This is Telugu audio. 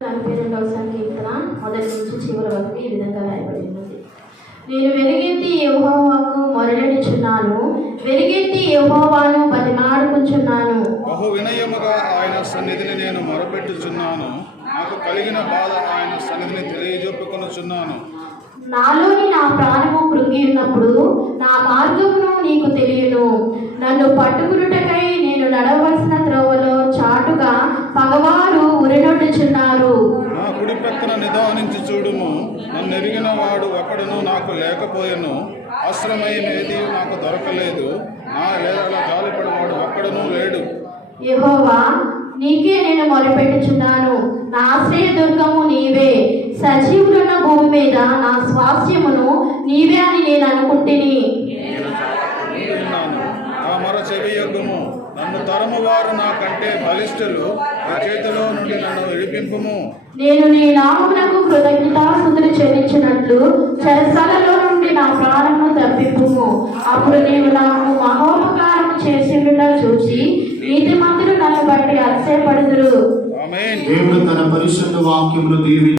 నలభై రెండవ సంకీర్తన మొదటి నుంచి చివరి వరకు ఈ విధంగా రాయబడి ఉన్నది నేను వెలుగెత్తి యెహోవాకు మొరలెడుచున్నాను. వెలుగెత్తి యెహోవాను బతిమాడుకుంటున్నాను. బహు వినయముగా ఆయన సన్నిధిని నేను మొరపెట్టుచున్నాను. నాకు కలిగిన బాధ ఆయన సన్నిధిని తెలియజెప్పుకొనుచున్నాను నాలోని నా ప్రాణము కృంగి ఉన్నప్పుడు నా మార్గమును నీకు తెలియను. నన్ను పట్టుకునుటకై ప్రక్కన పక్కన నిదానించి చూడుము. నన్ను ఎరిగిన వాడు ఒకడును నాకు లేకపోయెను. ఆశ్రమయమేది నాకు దొరకలేదు. నా లేదా జాలిపడివాడు ఒక్కడునూ లేడు. యహోవా నీకే నేను మొరపెట్టుచున్నాను. నా ఆశ్రయ దుర్గము నీవే. సజీవులున్న భూమి మీద నా స్వాస్థ్యమును నీవే అని నేను అనుకుంటుని. నన్ను తరము వారు నాకంటే బలిష్ఠులు. నా చేతిలో నుండి నన్ను విడిపింపుము. నేను నీ నామమునకు కృతజ్ఞతాస్థుతులు చెల్లించినట్లు చెరసాలలో నుండి నా ప్రాణమును తప్పింపుము. అప్పుడు నీవు నాకు మహోపకారము చేసిండుట చూసి నీతిమంతులు నన్ను బట్టి అతిశయపడుదురు. ఆమేన్. దేవుడు తన పరిశుద్ధ వాక్యమును దీవి